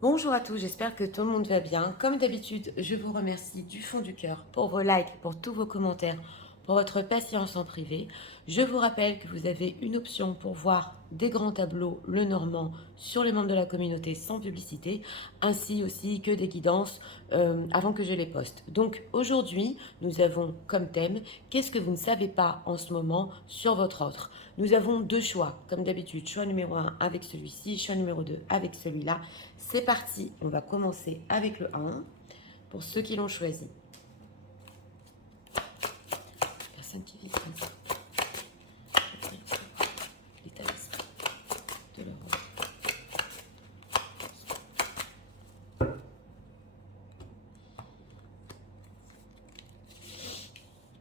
Bonjour à tous, j'espère que tout le monde va bien. Comme d'habitude, je vous remercie du fond du cœur pour vos likes, pour tous vos commentaires, pour votre patience en privé. Je vous rappelle que vous avez une option pour voir des grands tableaux, le normand, sur les membres de la communauté sans publicité, ainsi aussi que des guidances avant que je les poste. Donc aujourd'hui, nous avons comme thème qu'est-ce que vous ne savez pas en ce moment sur votre offre. Nous avons deux choix, comme d'habitude, choix numéro 1 avec celui-ci, choix numéro 2 avec celui-là. C'est parti, on va commencer avec le 1 pour ceux qui l'ont choisi. Personne qui vit comme ça. L'état d'esprit de leur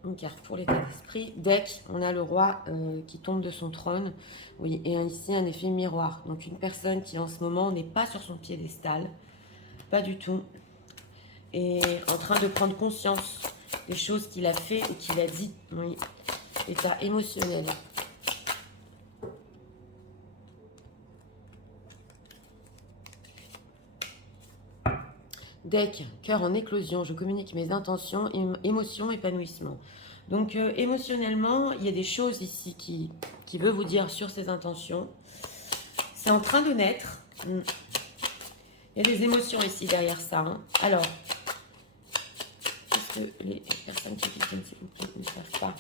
une carte pour l'état d'esprit. Deck, on a le roi qui tombe de son trône. Oui, et ici un effet miroir. Donc une personne qui en ce moment n'est pas sur son piédestal, pas du tout, et en train de prendre conscience des choses qu'il a fait ou qu'il a dit. Oui, état émotionnel. Deck, cœur en éclosion, je communique mes intentions, émotions, épanouissement. Donc émotionnellement, il y a des choses ici qui veut vous dire sur ses intentions. C'est en train de naître. Il y a des émotions ici derrière ça. Hein. Alors, qu'est-ce que les personnes qui viennent, s'il vous plaît, ne savent pas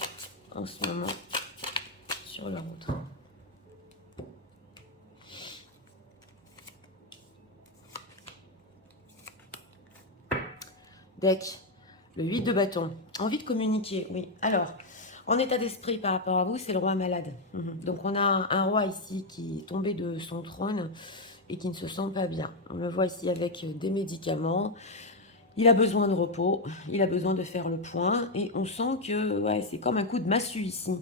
en ce moment sur leur autre? Deck, le 8 de bâton. Envie de communiquer, oui. Alors, en état d'esprit par rapport à vous, c'est le roi malade. Donc on a un roi ici qui est tombé de son trône et qui ne se sent pas bien. On le voit ici avec des médicaments. Il a besoin de repos, il a besoin de faire le point. Et on sent que ouais, c'est comme un coup de massue ici.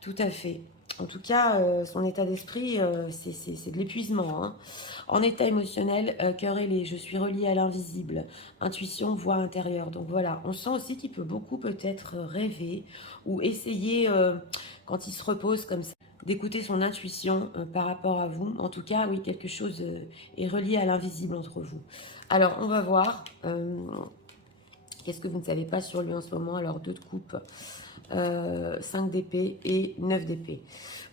Tout à fait. En tout cas, son état d'esprit, c'est de l'épuisement. Hein. En état émotionnel, cœur ailé, je suis reliée à l'invisible. Intuition, voix intérieure. Donc voilà, on sent aussi qu'il peut beaucoup peut-être rêver ou essayer, quand il se repose comme ça, d'écouter son intuition par rapport à vous. En tout cas, oui, quelque chose est relié à l'invisible entre vous. Alors, on va voir. Qu'est-ce que vous ne savez pas sur lui en ce moment? Alors, 2 de coupe. 5 d'épée et 9 d'épée.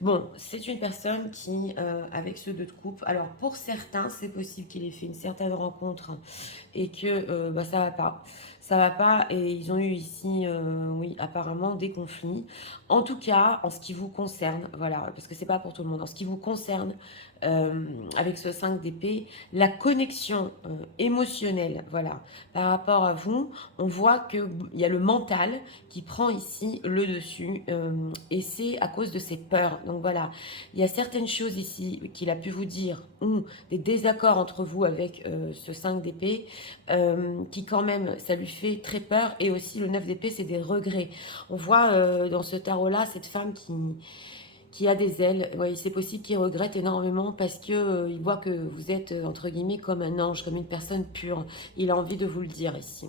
Bon, c'est une personne qui, avec ce 2 de coupe, alors pour certains, c'est possible qu'il ait fait une certaine rencontre et que bah, ça va pas. Ça va pas et ils ont eu ici, oui, apparemment des conflits. En tout cas, en ce qui vous concerne, voilà, parce que c'est pas pour tout le monde, en ce qui vous concerne, avec ce 5 d'épée, la connexion émotionnelle, voilà, par rapport à vous, on voit qu'il y a le mental qui prend ici le dessus et c'est à cause de ses peurs. Donc voilà, il y a certaines choses ici qu'il a pu vous dire ou des désaccords entre vous avec ce 5 d'épée qui quand même, ça lui fait très peur et aussi le 9 d'épée, c'est des regrets. On voit dans ce tarot-là cette femme qui a des ailes. Ouais, c'est possible qu'il regrette énormément parce que il voit que vous êtes entre guillemets comme un ange, comme une personne pure. Il a envie de vous le dire ici.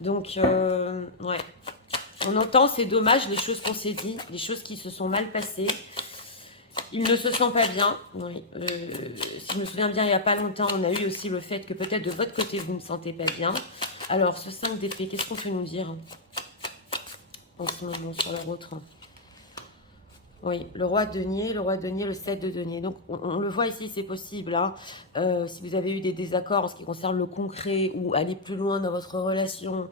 Donc, ouais. On entend, c'est dommage, les choses qu'on s'est dit, les choses qui se sont mal passées. Il ne se sent pas bien. Oui. Si je me souviens bien, il n'y a pas longtemps, on a eu aussi le fait que peut-être de votre côté, vous ne sentez pas bien. Alors, ce 5 d'épée, qu'est-ce qu'on peut nous dire en ce moment sur leur autre? Oui, le roi de denier, le 7 de denier. Donc, on le voit ici, c'est possible. Hein. Si vous avez eu des désaccords en ce qui concerne le concret ou aller plus loin dans votre relation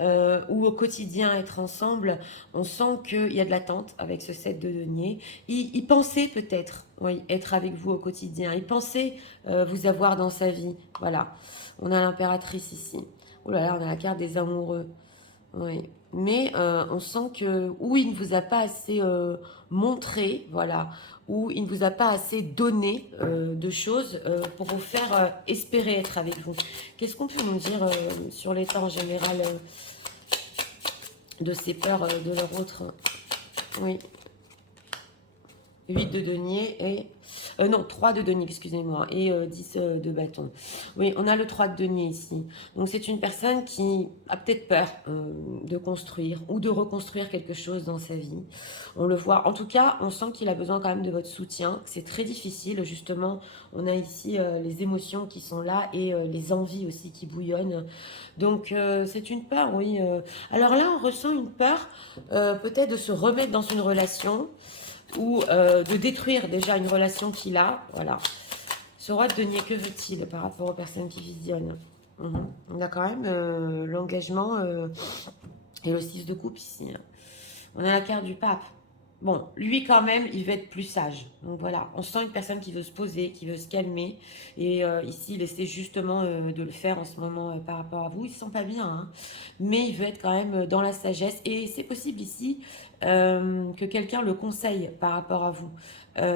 ou au quotidien être ensemble, on sent qu'il y a de l'attente avec ce 7 de denier. Il pensait peut-être, oui, être avec vous au quotidien. Il pensait vous avoir dans sa vie. Voilà. On a l'impératrice ici. Oh là là, on a la carte des amoureux. Oui, mais on sent que ou il ne vous a pas assez montré, voilà, ou il ne vous a pas assez donné de choses pour vous faire espérer être avec vous. Qu'est-ce qu'on peut nous dire sur l'état en général de ces peurs de leur autre? Oui, 8 de denier et Non, 3 de denier, excusez-moi, et 10 de bâton. Oui, on a le 3 de denier ici. Donc c'est une personne qui a peut-être peur de construire ou de reconstruire quelque chose dans sa vie. On le voit. En tout cas, on sent qu'il a besoin quand même de votre soutien. C'est très difficile, justement. On a ici les émotions qui sont là et les envies aussi qui bouillonnent. Donc c'est une peur, oui. Alors là, on ressent une peur peut-être de se remettre dans une relation ou de détruire déjà une relation qu'il a. Voilà. Ce roi de denier, que veut-il par rapport aux personnes qui visionnent? On a quand même l'engagement et le 6 de coupe ici. On a la carte du pape. Bon, lui quand même, il veut être plus sage. Donc voilà, on sent une personne qui veut se poser, qui veut se calmer. Et ici, il essaie justement de le faire en ce moment par rapport à vous. Il ne se sent pas bien, hein, mais il veut être quand même dans la sagesse. Et c'est possible ici que quelqu'un le conseille par rapport à vous.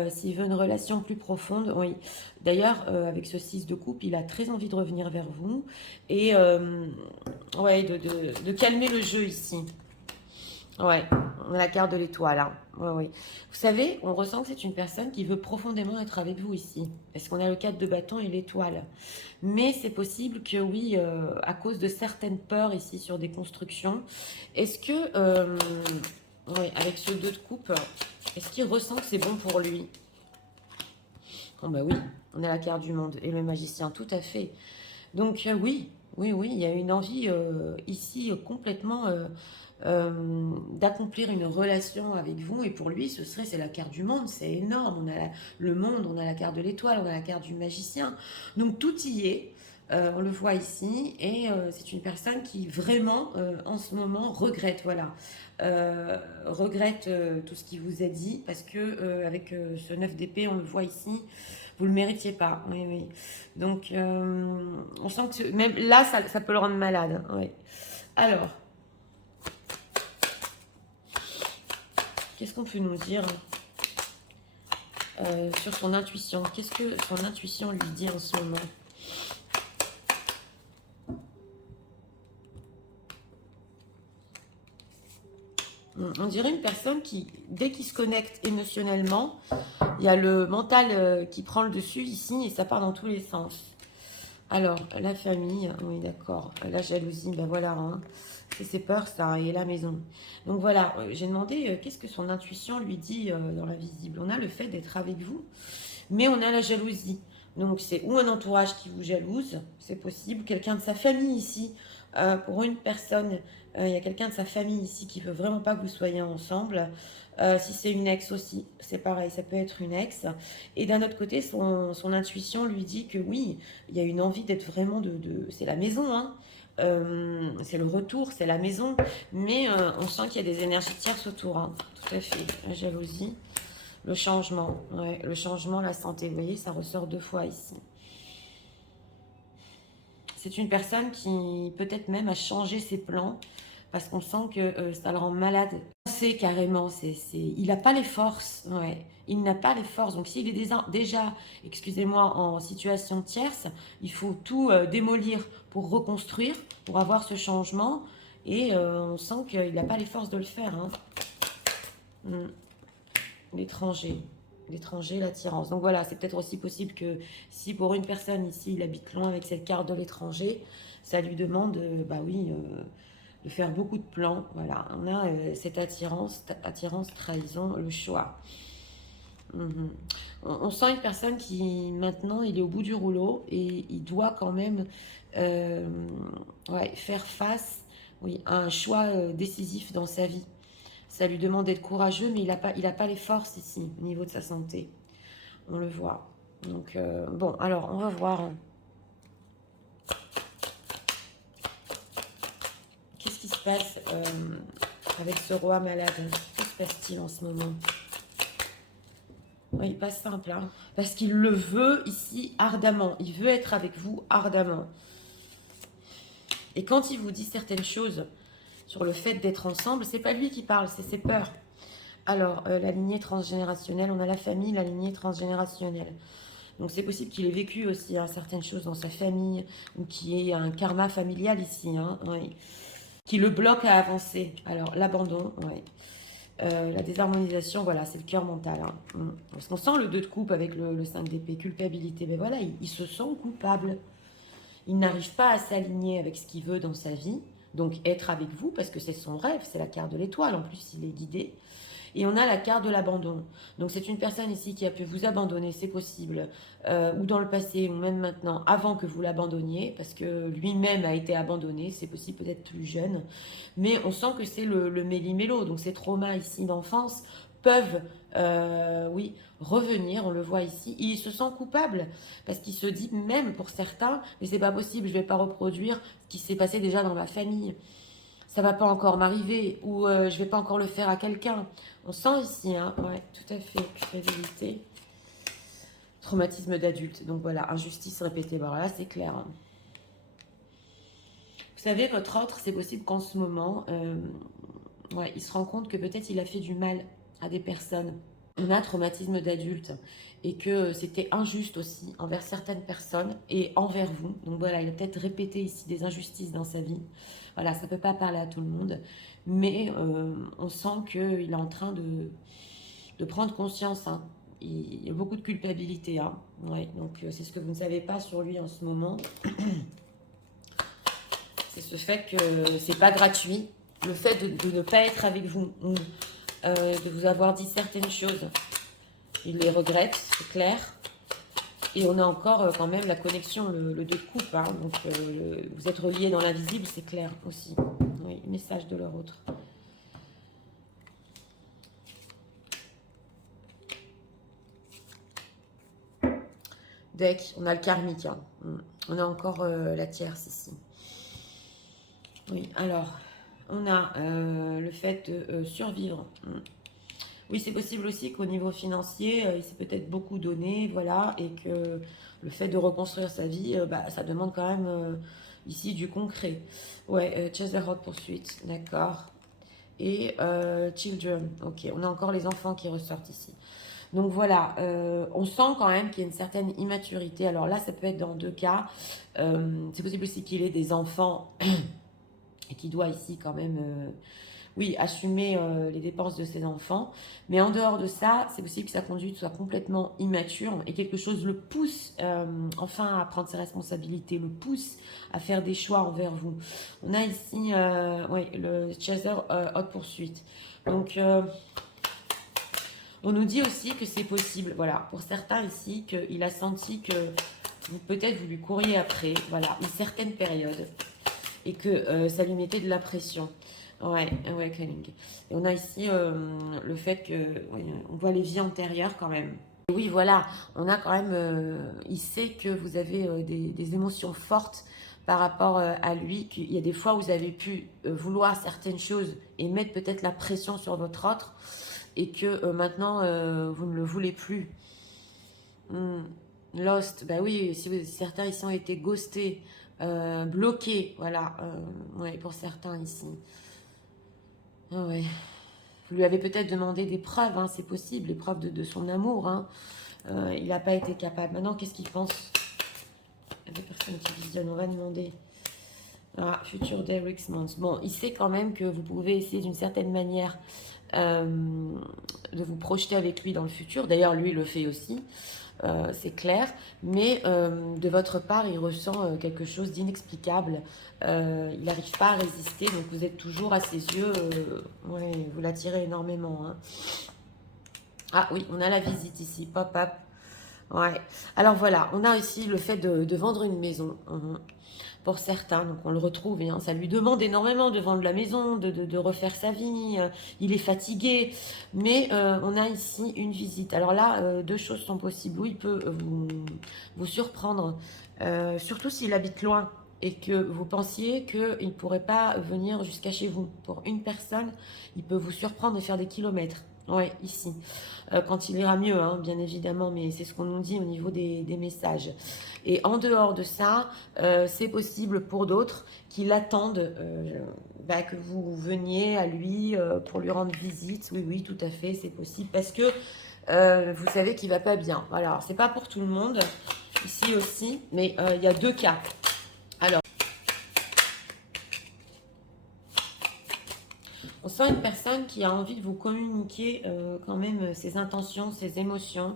S'il veut une relation plus profonde, oui. D'ailleurs, avec ce 6 de coupe, il a très envie de revenir vers vous. Et ouais, de calmer le jeu ici. Ouais, on a la carte de l'étoile. Hein. Ouais, ouais. Vous savez, on ressent que c'est une personne qui veut profondément être avec vous ici. Parce qu'on a le 4 de bâton et l'étoile. Mais c'est possible que oui, à cause de certaines peurs ici sur des constructions, est-ce que, ouais, avec ce 2 de coupe, est-ce qu'il ressent que c'est bon pour lui? Oh bah oui, on a la carte du monde et le magicien, tout à fait. Donc oui, oui, oui, il y a une envie ici complètement d'accomplir une relation avec vous. Et pour lui, c'est la carte du monde, c'est énorme. On a le monde, on a la carte de l'étoile, on a la carte du magicien. Donc tout y est. On le voit ici et c'est une personne qui vraiment en ce moment regrette, voilà, regrette tout ce qu'il vous a dit parce que avec ce 9 d'épée, on le voit ici, vous le méritiez pas, oui, oui. Donc on sent que même là, ça peut le rendre malade, oui. Alors, qu'est-ce qu'on peut nous dire sur son intuition? Qu'est-ce que son intuition lui dit en ce moment? On dirait une personne qui, dès qu'il se connecte émotionnellement, il y a le mental qui prend le dessus ici et ça part dans tous les sens. Alors, la famille, oui d'accord, la jalousie, ben voilà, hein. C'est ses peurs ça, et la maison. Donc voilà, j'ai demandé qu'est-ce que son intuition lui dit dans l'invisible. On a le fait d'être avec vous, mais on a la jalousie. Donc c'est ou un entourage qui vous jalouse, c'est possible, quelqu'un de sa famille ici, pour une personne, il y a quelqu'un de sa famille ici qui veut vraiment pas que vous soyez ensemble. Si c'est une ex aussi, c'est pareil, ça peut être une ex. Et d'un autre côté, son intuition lui dit que oui, il y a une envie d'être vraiment c'est la maison, hein. C'est le retour, c'est la maison, mais on sent qu'il y a des énergies tierces autour, hein. Tout à fait, la jalousie. Le changement, ouais, le changement, la santé, vous voyez, ça ressort 2 fois ici. C'est une personne qui peut-être même a changé ses plans parce qu'on sent que ça le rend malade. C'est carrément, il n'a pas les forces, ouais. Il n'a pas les forces. Donc s'il est déjà, excusez-moi, en situation tierce, il faut tout démolir pour reconstruire, pour avoir ce changement. Et on sent qu'il n'a pas les forces de le faire. Hein. L'étranger. L'étranger, l'attirance. Donc voilà, c'est peut-être aussi possible que si pour une personne ici, il habite loin avec cette carte de l'étranger, ça lui demande, bah oui, de faire beaucoup de plans. Voilà, on a cette attirance, trahison, le choix. On sent une personne qui, maintenant, il est au bout du rouleau et il doit quand même ouais, faire face, oui, à un choix décisif dans sa vie. Ça lui demande d'être courageux, mais il a pas les forces ici, au niveau de sa santé. On le voit. Donc, bon, alors, on va voir. Qu'est-ce qui se passe avec ce roi malade? Que se passe-t-il en ce moment? Oui, pas simple, hein, parce qu'il le veut ici ardemment. Il veut être avec vous ardemment. Et quand il vous dit certaines choses sur le fait d'être ensemble, c'est pas lui qui parle, c'est ses peurs. Alors, la lignée transgénérationnelle, on a la famille, la lignée transgénérationnelle. Donc c'est possible qu'il ait vécu aussi hein, certaines choses dans sa famille, ou qu'il y ait un karma familial ici, hein, oui, qui le bloque à avancer. Alors, l'abandon, oui. La désharmonisation, voilà, c'est le cœur mental. Hein. Parce qu'on sent le 2 de coupe avec le 5 d'épée, culpabilité. Mais voilà, il se sent coupable. Il n'arrive pas à s'aligner avec ce qu'il veut dans sa vie. Donc être avec vous, parce que c'est son rêve, c'est la carte de l'étoile. En plus, il est guidé. Et on a la carte de l'abandon. Donc c'est une personne ici qui a pu vous abandonner, c'est possible, ou dans le passé, ou même maintenant, avant que vous l'abandonniez, parce que lui-même a été abandonné, c'est possible peut-être plus jeune. Mais on sent que c'est le méli-mélo, donc ces traumas ici d'enfance peuvent, oui, revenir, on le voit ici. Il se sent coupable, parce qu'il se dit même pour certains, mais c'est pas possible, je vais pas reproduire ce qui s'est passé déjà dans ma famille. Ça va pas encore m'arriver, ou je vais pas encore le faire à quelqu'un. On sent ici, hein, ouais, tout à fait, culpabilité, traumatisme d'adulte. Donc voilà, injustice répétée. Bon, là, c'est clair. Hein. Vous savez, votre autre, c'est possible qu'en ce moment, ouais, il se rend compte que peut-être il a fait du mal à des personnes. On a traumatisme d'adulte et que c'était injuste aussi envers certaines personnes et envers vous. Donc voilà, il a peut-être répété ici des injustices dans sa vie. Voilà, ça ne peut pas parler à tout le monde, mais on sent qu'il est en train de prendre conscience. Hein. Il y a beaucoup de culpabilité. Hein. Ouais, donc c'est ce que vous ne savez pas sur lui en ce moment. C'est ce fait que c'est pas gratuit. Le fait de ne pas être avec vous, de vous avoir dit certaines choses. Il les regrette, c'est clair. Et on a encore quand même la connexion, le 2 de coupe. Hein. Donc vous êtes reliés dans l'invisible, c'est clair aussi. Oui, message de leur autre. Deck, on a le karmique. Hein. On a encore la tierce ici. Oui, alors, on a le fait de survivre. Oui, c'est possible aussi qu'au niveau financier, il s'est peut-être beaucoup donné, voilà, et que le fait de reconstruire sa vie, bah, ça demande quand même ici du concret. Ouais, Chase the Road poursuite, d'accord. Et Children, ok, on a encore les enfants qui ressortent ici. Donc voilà, on sent quand même qu'il y a une certaine immaturité. Alors là, ça peut être dans 2 cas. C'est possible aussi qu'il ait des enfants et qu'il doit ici quand même, oui, assumer les dépenses de ses enfants. Mais en dehors de ça, c'est possible que sa conduite soit complètement immature et quelque chose le pousse enfin à prendre ses responsabilités, le pousse à faire des choix envers vous. On a ici ouais, le chaser haute poursuite. Donc on nous dit aussi que c'est possible, voilà, pour certains ici, qu'il a senti que peut-être vous lui courriez après, voilà, une certaine période, et que ça lui mettait de la pression. Ouais, awakening. Et on a ici le fait que, ouais, on voit les vies antérieures quand même. Et oui, voilà, on a quand même, il sait que vous avez des émotions fortes par rapport à lui, qu'il y a des fois où vous avez pu vouloir certaines choses et mettre peut-être la pression sur votre autre, et que maintenant vous ne le voulez plus. Lost, bah oui, si certains ici ont été ghostés, bloqués, voilà, ouais, pour certains ici. Ah ouais. Vous lui avez peut-être demandé des preuves, hein, c'est possible, des preuves de son amour. Hein. Il n'a pas été capable. Maintenant, qu'est-ce qu'il pense? Il y a des personnes qui visionnent, on va demander. Ah, Future Day, Months. Bon, il sait quand même que vous pouvez essayer d'une certaine manière de vous projeter avec lui dans le futur. D'ailleurs, lui le fait aussi, c'est clair. Mais de votre part, il ressent quelque chose d'inexplicable. Il n'arrive pas à résister, donc vous êtes toujours à ses yeux. Ouais, vous l'attirez énormément. Hein. Ah oui, on a la visite ici, pop-up. Ouais. Alors voilà, on a ici le fait de vendre une maison. Pour certains, donc on le retrouve, hein, ça lui demande énormément de vendre la maison, de refaire sa vie, il est fatigué, mais on a ici une visite. Alors là, 2 choses sont possibles, oui, il peut vous surprendre, surtout s'il habite loin et que vous pensiez qu'il ne pourrait pas venir jusqu'à chez vous. Pour une personne, il peut vous surprendre et faire des kilomètres. Ouais, ici. Quand il ira mieux, hein, bien évidemment, mais c'est ce qu'on nous dit au niveau des messages. Et en dehors de ça, c'est possible pour d'autres qui l'attendent, bah, que vous veniez à lui pour lui rendre visite. Oui, oui, tout à fait, c'est possible. Parce que vous savez qu'il va pas bien. Voilà, alors, c'est pas pour tout le monde, ici aussi, mais il y a 2 cas. Alors, On sent une personne qui a envie de vous communiquer quand même ses intentions, ses émotions.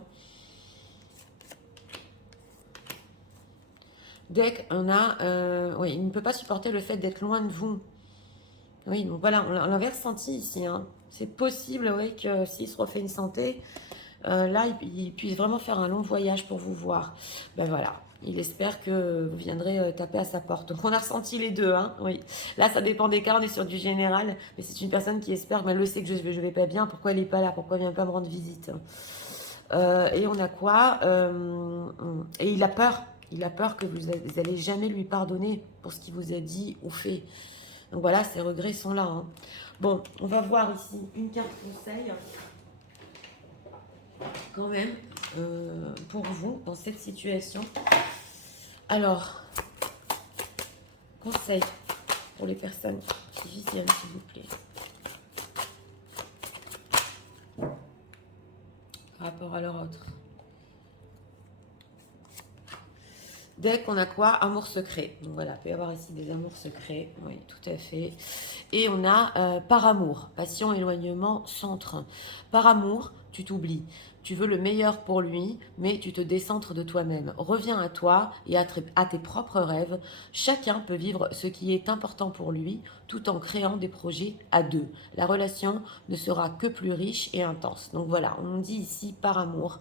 Dès qu'on a... oui, il ne peut pas supporter le fait d'être loin de vous. Oui, donc voilà, on l'avait ressenti ici. Hein. C'est possible, oui, que s'il se refait une santé, là, il puisse vraiment faire un long voyage pour vous voir. Ben voilà, il espère que vous viendrez taper à sa porte. Donc on a ressenti les deux, hein, oui. Là, ça dépend des cas, on est sur du général, mais c'est une personne qui espère, mais elle le sait que je vais pas bien, pourquoi elle n'est pas là, pourquoi elle vient pas me rendre visite. Et on a quoi et il a peur que vous allez jamais lui pardonner pour ce qu'il vous a dit ou fait. Donc voilà, ses regrets sont là. Hein. Bon, on va voir ici une carte conseil quand même pour vous dans cette situation. Alors, conseil pour les personnes qui visionnent, s'il vous plaît. Par rapport à leur autre. Dès qu'on a quoi? Amour secret. Donc voilà, il peut y avoir ici des amours secrets. Oui, tout à fait. Et on a par amour. Passion, éloignement, centre. Par amour, tu t'oublies. Tu veux le meilleur pour lui, mais tu te décentres de toi-même. Reviens à toi et à tes propres rêves. Chacun peut vivre ce qui est important pour lui, tout en créant des projets à deux. La relation ne sera que plus riche et intense. Donc voilà, on dit ici par amour.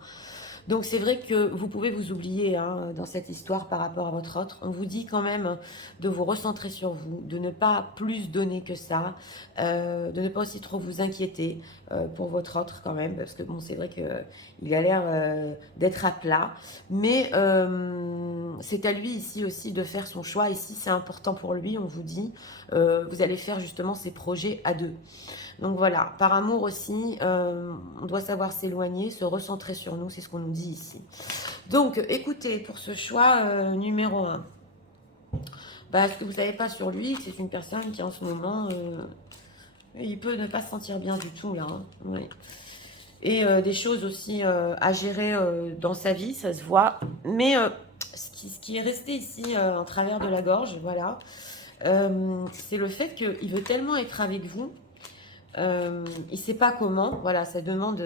Donc c'est vrai que vous pouvez vous oublier hein, dans cette histoire par rapport à votre autre. On vous dit quand même de vous recentrer sur vous, de ne pas plus donner que ça, de ne pas aussi trop vous inquiéter pour votre autre quand même, parce que bon c'est vrai qu'il a l'air d'être à plat. Mais c'est à lui ici aussi de faire son choix. Ici c'est important pour lui, on vous dit, vous allez faire justement ces projets à deux. Donc voilà, par amour aussi, on doit savoir s'éloigner, se recentrer sur nous, c'est ce qu'on nous dit ici. Donc écoutez, pour ce choix numéro 1, bah, ce que vous ne savez pas sur lui, c'est une personne qui en ce moment, il peut ne pas se sentir bien du tout là. Hein, oui. Et des choses aussi à gérer dans sa vie, ça se voit. Mais ce qui est resté ici en travers de la gorge, voilà, c'est le fait qu'il veut tellement être avec vous. Il ne sait pas comment, voilà, ça demande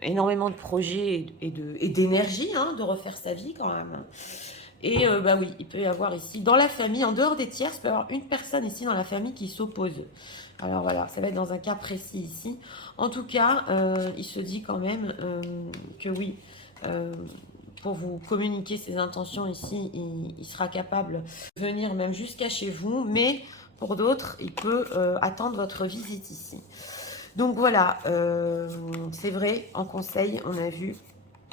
énormément de projets et d'énergie hein, de refaire sa vie quand même. Et bah oui, il peut y avoir ici, dans la famille, en dehors des tiers, il peut y avoir une personne ici dans la famille qui s'oppose. Alors voilà, ça va être dans un cas précis ici. En tout cas, il se dit quand même que oui, pour vous communiquer ses intentions ici, il sera capable de venir même jusqu'à chez vous, mais pour d'autres, il peut attendre votre visite ici. Donc voilà, c'est vrai, en conseil, on a vu,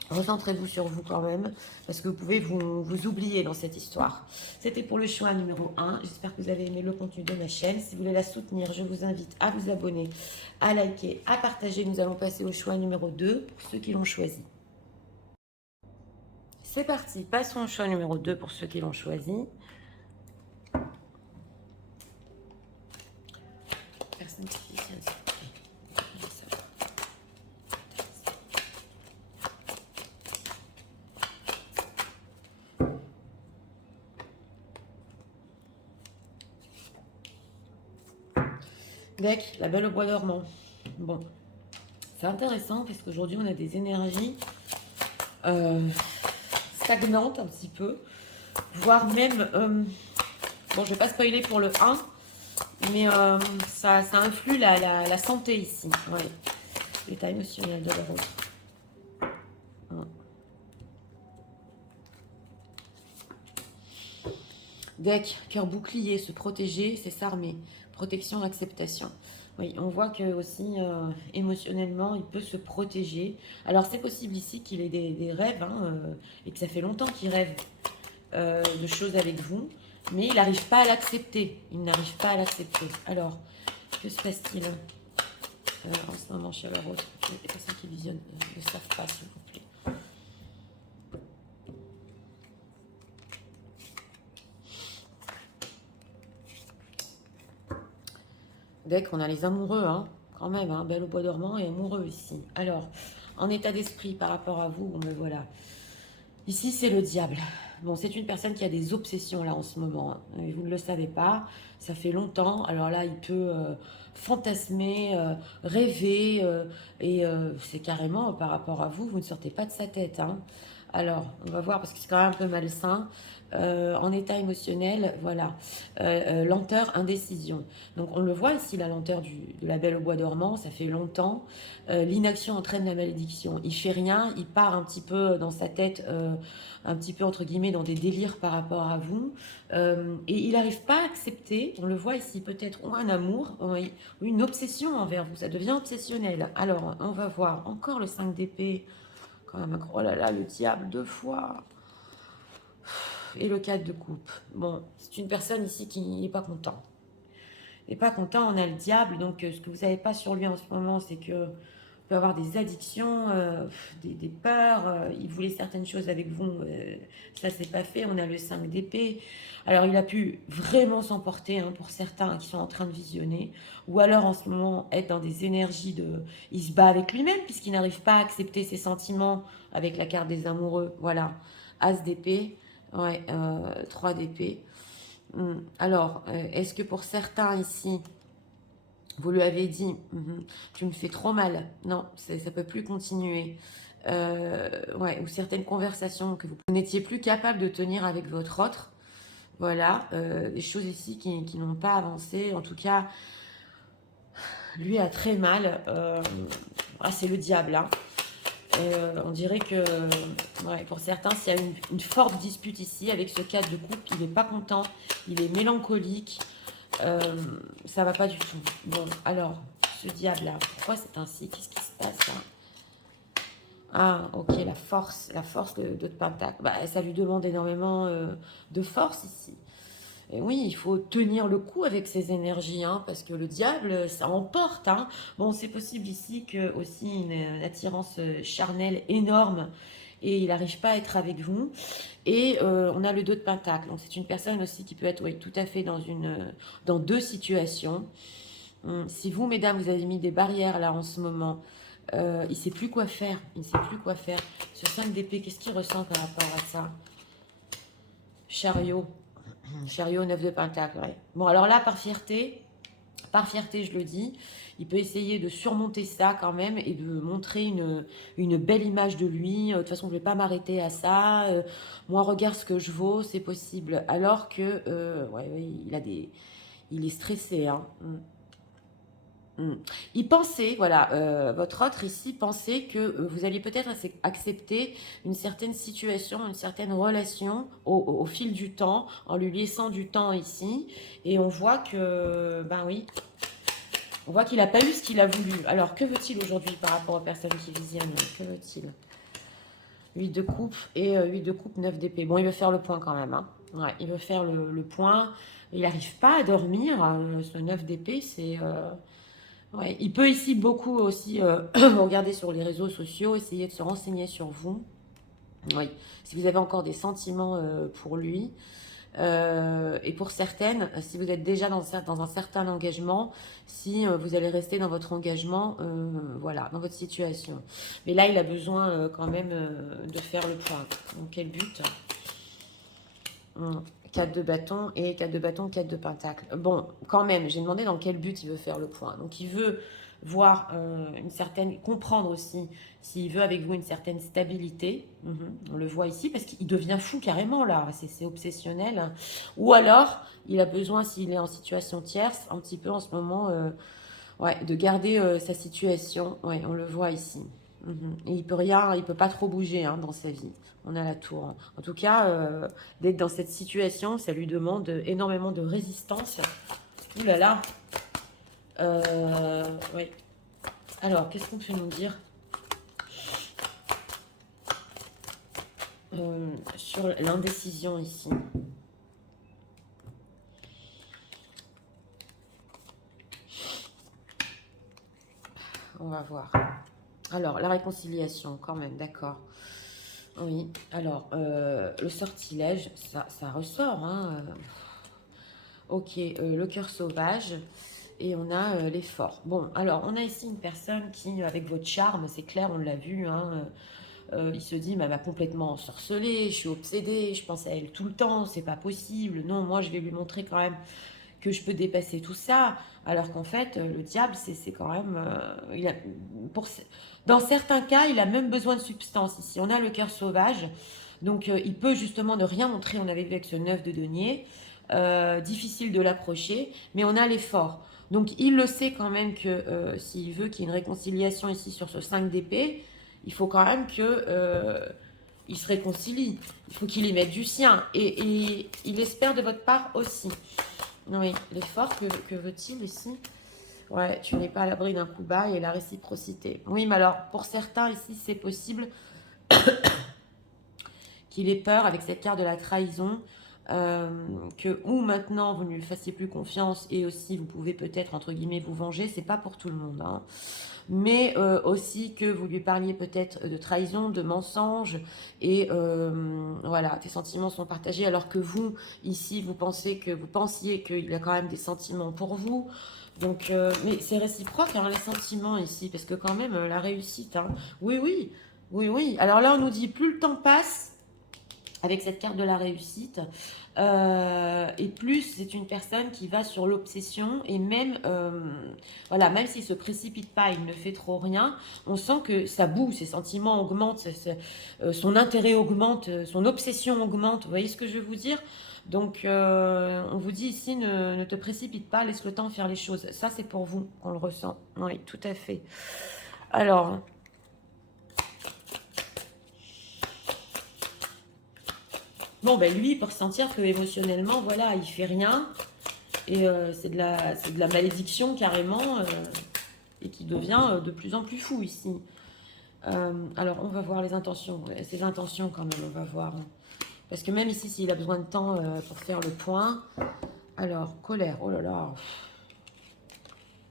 recentrez-vous sur vous quand même, parce que vous pouvez vous oublier dans cette histoire. C'était pour le choix numéro 1. J'espère que vous avez aimé le contenu de ma chaîne. Si vous voulez la soutenir, je vous invite à vous abonner, à liker, à partager. Nous allons passer au choix numéro 2 pour ceux qui l'ont choisi. C'est parti, passons au choix numéro 2 pour ceux qui l'ont choisi. Personne qui vient. Deck, la Belle au bois dormant. Bon, c'est intéressant parce qu'aujourd'hui on a des énergies stagnantes un petit peu, voire même, bon je vais pas spoiler pour le 1, mais ça influe la santé ici, ouais. L'état émotionnel de leur autre. Deck, cœur bouclier, se protéger, c'est s'armer. Protection, acceptation. Oui, on voit que aussi émotionnellement, il peut se protéger. Alors c'est possible ici qu'il ait des rêves hein, et que ça fait longtemps qu'il rêve de choses avec vous, mais il n'arrive pas à l'accepter. Il n'arrive pas à l'accepter. Alors, que se passe-t-il en ce moment chez leur autre? Les personnes qui visionnent ne savent pas, s'il vous plaît. Dès qu'on a les amoureux, hein, quand même, hein, Belle au bois dormant et amoureux ici. Alors, en état d'esprit par rapport à vous, bon ben voilà. Ici, c'est le diable. Bon, c'est une personne qui a des obsessions là en ce moment, hein. Et vous ne le savez pas, ça fait longtemps. Alors là, il peut fantasmer, rêver, et c'est carrément par rapport à vous, vous ne sortez pas de sa tête, hein. Alors, on va voir parce que c'est quand même un peu malsain. En état émotionnel, voilà. Lenteur, indécision. Donc on le voit ici, la lenteur de la Belle au bois dormant, ça fait longtemps. L'inaction entraîne la malédiction. Il fait rien, il part un petit peu dans sa tête, un petit peu entre guillemets dans des délires par rapport à vous. Et il n'arrive pas à accepter, on le voit ici peut-être, ou un amour, oui, ou une obsession envers vous, ça devient obsessionnel. Alors on va voir encore le 5 d'épée, quand même, oh là là, le diable 2 fois. Et le 4 de coupe. Bon, c'est une personne ici qui n'est pas content. Il n'est pas content, on a le diable, donc ce que vous ne savez pas sur lui en ce moment, c'est que peut avoir des addictions, des peurs, il voulait certaines choses avec vous, ça c'est pas fait, on a le 5 d'épée. Alors il a pu vraiment s'emporter, hein, pour certains qui sont en train de visionner, ou alors en ce moment être dans des énergies de... Il se bat avec lui-même puisqu'il n'arrive pas à accepter ses sentiments avec la carte des amoureux, voilà. As d'épée, ouais, 3 d'épée. Alors, est-ce que pour certains ici, vous lui avez dit, tu me fais trop mal, non, ça ne peut plus continuer. Ouais, ou certaines conversations que vous n'étiez plus capable de tenir avec votre autre, voilà, des choses ici qui n'ont pas avancé, en tout cas, lui a très mal. C'est le diable, hein. On dirait que, ouais, pour certains, s'il y a une forte dispute ici avec ce 4 de coupe, il n'est pas content, il est mélancolique, ça va pas du tout. Bon, alors, ce diable-là, pourquoi c'est ainsi? Qu'est-ce qui se passe là? Ah, ok, la force de Pentacle. Bah, ça lui demande énormément de force ici. Et oui, il faut tenir le coup avec ces énergies, hein, parce que le diable, ça emporte, hein. Bon, c'est possible ici que aussi une attirance charnelle énorme et il n'arrive pas à être avec vous. Et on a le 2 de Pentacle. Donc c'est une personne aussi qui peut être, oui, tout à fait dans 2 situations. Si vous, mesdames, vous avez mis des barrières là en ce moment, il ne sait plus quoi faire. Il ne sait plus quoi faire. Ce 5 d'épée, qu'est-ce qu'il ressent par rapport à ça? Chariot. Chariot, 9 de Pentacle, ouais. Bon, alors là, par fierté, je le dis, il peut essayer de surmonter ça quand même et de montrer une belle image de lui. De toute façon, je ne vais pas m'arrêter à ça. Moi, regarde ce que je vaux, c'est possible. Alors que, ouais, il est stressé, hein. Il pensait, voilà, votre autre ici pensait que vous alliez peut-être accepter une certaine situation, une certaine relation au fil du temps, en lui laissant du temps ici. Et on voit que, ben oui, on voit qu'il n'a pas eu ce qu'il a voulu. Alors, que veut-il aujourd'hui par rapport aux personnes qui visionnent? Que veut-il? 8 de coupe et 8 de coupe, 9 d'épée. Bon, il veut faire le point quand même, hein. Ouais, il veut faire le point. Il n'arrive pas à dormir. Ce 9 d'épée, c'est... ouais, il peut ici beaucoup aussi regarder sur les réseaux sociaux, essayer de se renseigner sur vous. Oui, si vous avez encore des sentiments pour lui. Et pour certaines, si vous êtes déjà dans un certain engagement, si vous allez rester dans votre engagement, voilà, dans votre situation. Mais là, il a besoin quand même de faire le point. Donc, quel but? 4 de bâton et 4 de bâton, 4 de pentacle. Bon, quand même, j'ai demandé dans quel but il veut faire le point. Donc, il veut voir une certaine... comprendre aussi s'il veut avec vous une certaine stabilité. On le voit ici parce qu'il devient fou carrément là. C'est obsessionnel. Ou alors, il a besoin, s'il est en situation tierce, un petit peu en ce moment, ouais, de garder sa situation. Ouais, on le voit ici. Et il peut rien, il peut pas trop bouger, hein, dans sa vie. On a la tour. En tout cas, d'être dans cette situation, ça lui demande énormément de résistance. Ouh là là. Oui. Alors, qu'est-ce qu'on peut nous dire sur l'indécision ici? On va voir. Alors, la réconciliation, quand même, d'accord. Oui, alors, le sortilège, ça ressort, hein. Ok, le cœur sauvage. Et on a l'effort. Bon, alors, on a ici une personne qui, avec votre charme, c'est clair, on l'a vu, hein, il se dit, mais elle m'a complètement ensorcelée, je suis obsédée, je pense à elle tout le temps, c'est pas possible. Non, moi, je vais lui montrer quand même que je peux dépasser tout ça. Alors qu'en fait, le diable, c'est quand même... pour, dans certains cas, il a même besoin de substance. Ici, on a le cœur sauvage. Donc, il peut justement ne rien montrer. On avait vu avec ce 9 de denier. Difficile de l'approcher. Mais on a l'effort. Donc, il le sait quand même que s'il veut qu'il y ait une réconciliation ici sur ce 5 d'épée, il faut quand même que... il se réconcilie. Il faut qu'il y mette du sien. Et il espère de votre part aussi. Oui, l'effort, que veut-il ici? Ouais, tu n'es pas à l'abri d'un coup bas et la réciprocité. Oui, mais alors, pour certains ici, c'est possible qu'il ait peur avec cette carte de la trahison, que ou maintenant vous ne lui fassiez plus confiance et aussi vous pouvez peut-être, entre guillemets, vous venger. C'est pas pour tout le monde, hein. Mais aussi que vous lui parliez peut-être de trahison, de mensonge, et voilà, tes sentiments sont partagés, alors que vous, ici, vous pensiez qu'il a quand même des sentiments pour vous. Donc, mais c'est réciproque, hein, les sentiments ici, parce que quand même, la réussite, hein. Oui, oui, oui, oui. Alors là, on nous dit, plus le temps passe, avec cette carte de la réussite. Et plus c'est une personne qui va sur l'obsession et même, voilà, même s'il ne se précipite pas, il ne fait trop rien, on sent que ça boue, ses sentiments augmentent, son intérêt augmente, son obsession augmente. Vous voyez ce que je veux vous dire? Donc, on vous dit ici, ne te précipite pas, laisse le temps faire les choses. Ça, c'est pour vous qu'on le ressent. Oui, tout à fait. Alors... Bon, ben lui, pour sentir que émotionnellement, voilà, il fait rien. Et c'est de la malédiction carrément. Et qui devient de plus en plus fou ici. Alors, on va voir les intentions. Ses intentions quand même, on va voir. Parce que même ici, s'il a besoin de temps pour faire le point. Alors, colère, oh là là.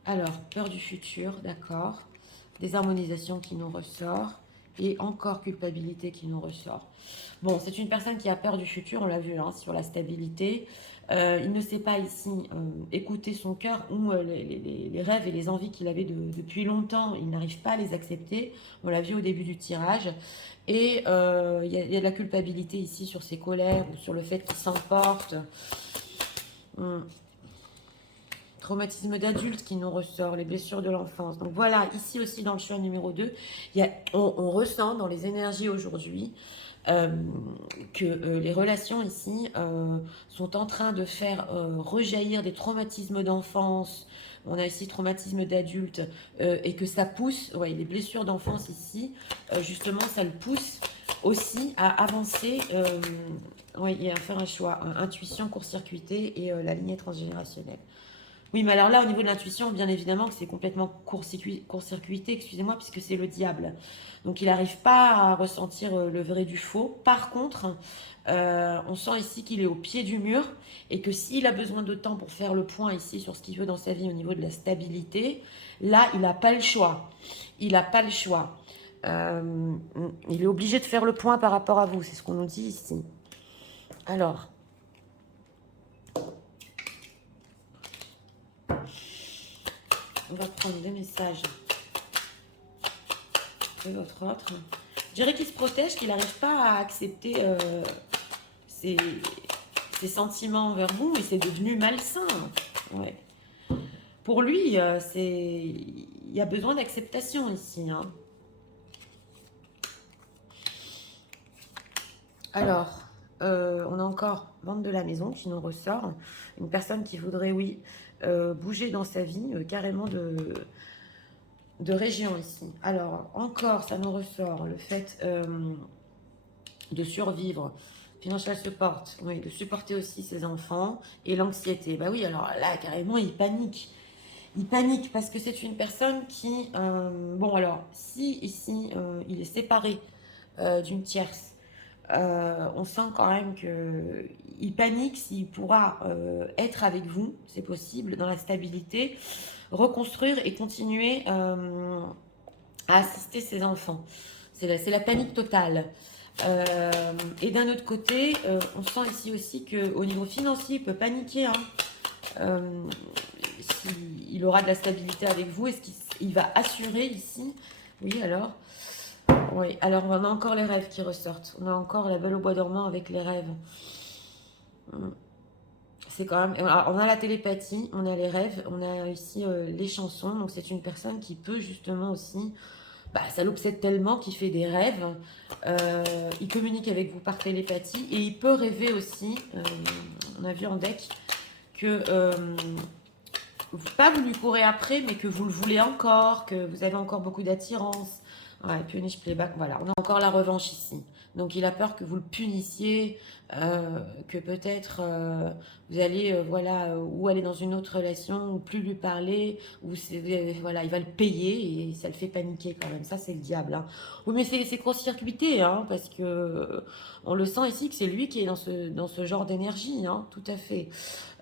Alors, peur du futur, d'accord. Désharmonisation qui nous ressort. Et encore culpabilité qui nous ressort. Bon, c'est une personne qui a peur du futur, on l'a vu hein, sur la stabilité. Il ne sait pas ici écouter son cœur ou les rêves et les envies qu'il avait depuis longtemps. Il n'arrive pas à les accepter. On l'a vu au début du tirage. Et il y a de la culpabilité ici sur ses colères ou sur le fait qu'il s'emporte. Traumatisme d'adulte qui nous ressort, les blessures de l'enfance. Donc voilà, ici aussi dans le choix numéro 2, on ressent dans les énergies aujourd'hui que les relations ici sont en train de faire rejaillir des traumatismes d'enfance. On a ici traumatisme d'adulte et que ça pousse, ouais, les blessures d'enfance ici, justement, ça le pousse aussi à avancer ouais, et à faire un choix. Intuition court-circuitée et la lignée transgénérationnelle. Oui, mais alors là, au niveau de l'intuition, bien évidemment que c'est complètement court-circuité, excusez-moi, puisque c'est le diable. Donc il n'arrive pas à ressentir le vrai du faux. Par contre, on sent ici qu'il est au pied du mur et que s'il a besoin de temps pour faire le point ici sur ce qu'il veut dans sa vie au niveau de la stabilité, là, il n'a pas le choix. Il n'a pas le choix. Il est obligé de faire le point par rapport à vous, c'est ce qu'on nous dit ici. Alors... On va prendre des messages de votre autre. Je dirais qu'il se protège, qu'il n'arrive pas à accepter ses sentiments envers vous et c'est devenu malsain. Ouais. Pour lui, il y a besoin d'acceptation ici. Hein. Alors, on a encore vente de la maison qui nous ressort. Une personne qui voudrait, oui, bouger dans sa vie, carrément de région ici. Alors, encore, ça nous ressort le fait de survivre, financial support, oui, de supporter aussi ses enfants et l'anxiété. Bah oui, alors là, carrément, il panique. Il panique parce que c'est une personne qui... bon, alors, si ici, il est séparé d'une tierce, on sent quand même qu'il panique s'il pourra être avec vous, c'est possible, dans la stabilité, reconstruire et continuer à assister ses enfants. C'est la panique totale. Et d'un autre côté, on sent ici aussi qu'au niveau financier, il peut paniquer. Hein. S'il aura de la stabilité avec vous, est-ce qu'il va assurer ici? Oui, alors... Oui, alors on a encore les rêves qui ressortent. On a encore la Belle au bois dormant avec les rêves. Mm. C'est quand même... Alors, on a la télépathie, on a les rêves, on a ici les chansons. Donc c'est une personne qui peut justement aussi... Bah, ça l'obsède tellement qu'il fait des rêves. Il communique avec vous par télépathie. Et il peut rêver aussi, on a vu en deck, que... pas vous lui courez après, mais que vous le voulez encore, que vous avez encore beaucoup d'attirance. Ouais, punish playback, voilà, on a encore la revanche ici. Donc il a peur que vous le punissiez, que peut-être vous allez voilà, ou aller dans une autre relation, ou plus lui parler, ou voilà, il va le payer et ça le fait paniquer quand même. Ça, c'est le diable. Hein. Oui, mais c'est court-circuité, hein, parce que on le sent ici que c'est lui qui est dans ce genre d'énergie, hein, tout à fait.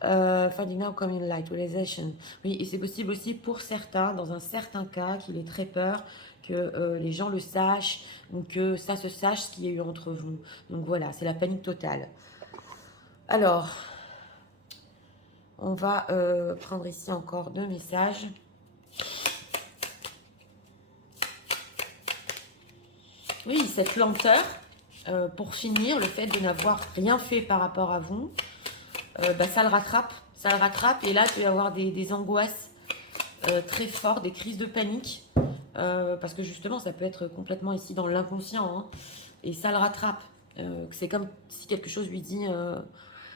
Finding now coming light, realization. Oui, et c'est possible aussi pour certains, dans un certain cas, qu'il ait très peur que les gens le sachent, ou que ça se sache ce qu'il y a eu entre vous. Donc voilà, c'est la panique totale. Alors, on va prendre ici encore 2 messages. Oui, cette lenteur, pour finir, le fait de n'avoir rien fait par rapport à vous, bah, ça le rattrape. Ça le rattrape et là, tu vas avoir des angoisses très fortes, des crises de panique. Parce que justement, ça peut être complètement ici dans l'inconscient. Hein, et ça le rattrape. C'est comme si quelque chose lui dit,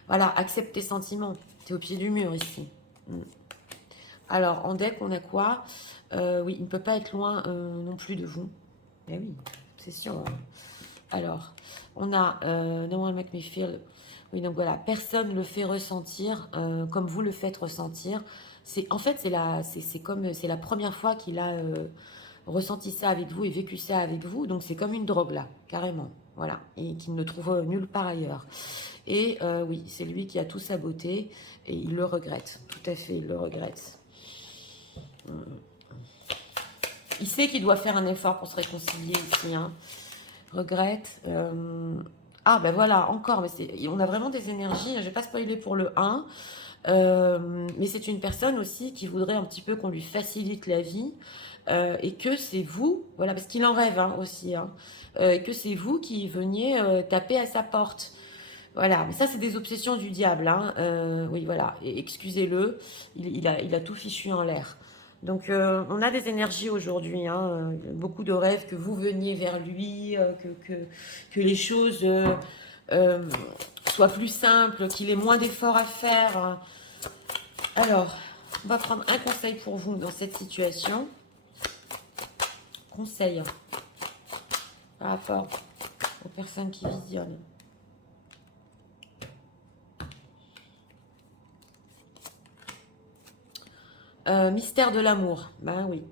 voilà, accepte tes sentiments. Tu es au pied du mur ici. Mm. Alors, en deck, on a quoi? Oui, il ne peut pas être loin non plus de vous. Eh oui, c'est sûr. Hein. Alors, on a No one make me feel. Oui, donc voilà, personne ne le fait ressentir comme vous le faites ressentir. En fait, c'est la première fois qu'il a ressenti ça avec vous et vécu ça avec vous. Donc, c'est comme une drogue là, carrément. Voilà, et qu'il ne trouve nulle part ailleurs. Et oui, c'est lui qui a tout saboté et il le regrette. Tout à fait, il le regrette. Il sait qu'il doit faire un effort pour se réconcilier ici. Hein. Regrette. Ah ben voilà, encore, mais on a vraiment des énergies, je ne vais pas spoiler pour le 1, mais c'est une personne aussi qui voudrait un petit peu qu'on lui facilite la vie, et que c'est vous, voilà, parce qu'il en rêve hein, aussi, hein, et que c'est vous qui veniez taper à sa porte. Voilà, mais ça c'est des obsessions du diable, hein, oui voilà, et excusez-le, il a tout fichu en l'air. Donc on a des énergies aujourd'hui, hein, beaucoup de rêves que vous veniez vers lui, que les choses euh, soient plus simples, qu'il ait moins d'efforts à faire. Hein. Alors, on va prendre un conseil pour vous dans cette situation. Conseil par rapport aux personnes qui visionnent. Mystère de l'amour. Ben oui.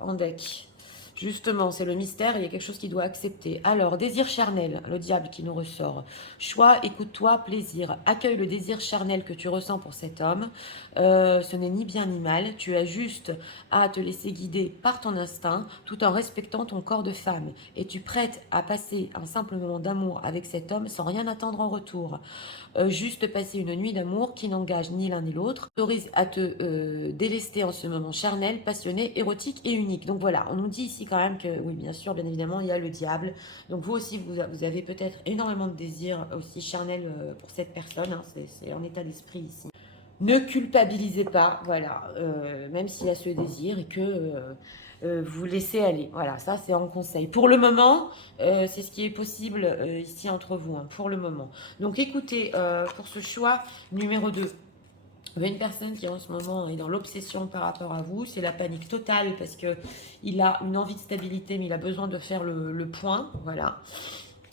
En deck. Justement, c'est le mystère, il y a quelque chose qu'il doit accepter. Alors, désir charnel, le diable qui nous ressort. Choix, écoute-toi, plaisir. Accueille le désir charnel que tu ressens pour cet homme. Ce n'est ni bien ni mal. Tu as juste à te laisser guider par ton instinct tout en respectant ton corps de femme. Et tu prêtes à passer un simple moment d'amour avec cet homme sans rien attendre en retour. Juste passer une nuit d'amour qui n'engage ni l'un ni l'autre, t'autorise à te délester en ce moment charnel, passionné, érotique et unique. Donc voilà, on nous dit ici quand même que, oui bien sûr, bien évidemment, il y a le diable. Donc vous aussi, vous avez peut-être énormément de désirs aussi charnel pour cette personne, hein, c'est en état d'esprit ici. Ne culpabilisez pas, voilà, même s'il y a ce désir et que vous laissez aller. Voilà, ça c'est en conseil. Pour le moment, c'est ce qui est possible ici entre vous, hein, pour le moment. Donc écoutez, pour ce choix numéro 2, il y a une personne qui en ce moment est dans l'obsession par rapport à vous, c'est la panique totale parce qu'il a une envie de stabilité mais il a besoin de faire le point, voilà.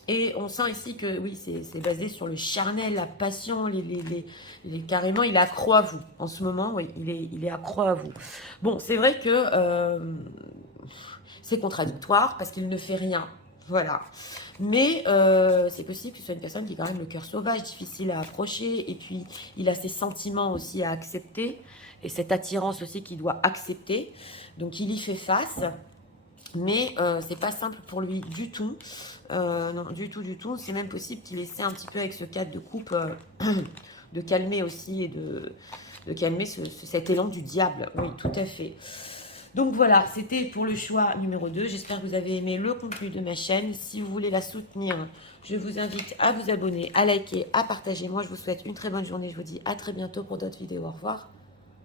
Et on sent ici que oui, c'est basé sur le charnel, la passion, carrément, il est accro à vous. En ce moment, oui, il est accro à vous. Bon, c'est vrai que c'est contradictoire parce qu'il ne fait rien. Voilà. Mais c'est possible que ce soit une personne qui a quand même le cœur sauvage, difficile à approcher. Et puis, il a ses sentiments aussi à accepter. Et cette attirance aussi qu'il doit accepter. Donc, il y fait face. Mais c'est pas simple pour lui du tout. Non, du tout, du tout. C'est même possible qu'il essaie un petit peu avec ce cadre de coupe de calmer aussi et de calmer cet élan du diable. Oui, tout à fait. Donc voilà, c'était pour le choix numéro 2. J'espère que vous avez aimé le contenu de ma chaîne. Si vous voulez la soutenir, je vous invite à vous abonner, à liker, à partager. Moi, je vous souhaite une très bonne journée. Je vous dis à très bientôt pour d'autres vidéos. Au revoir.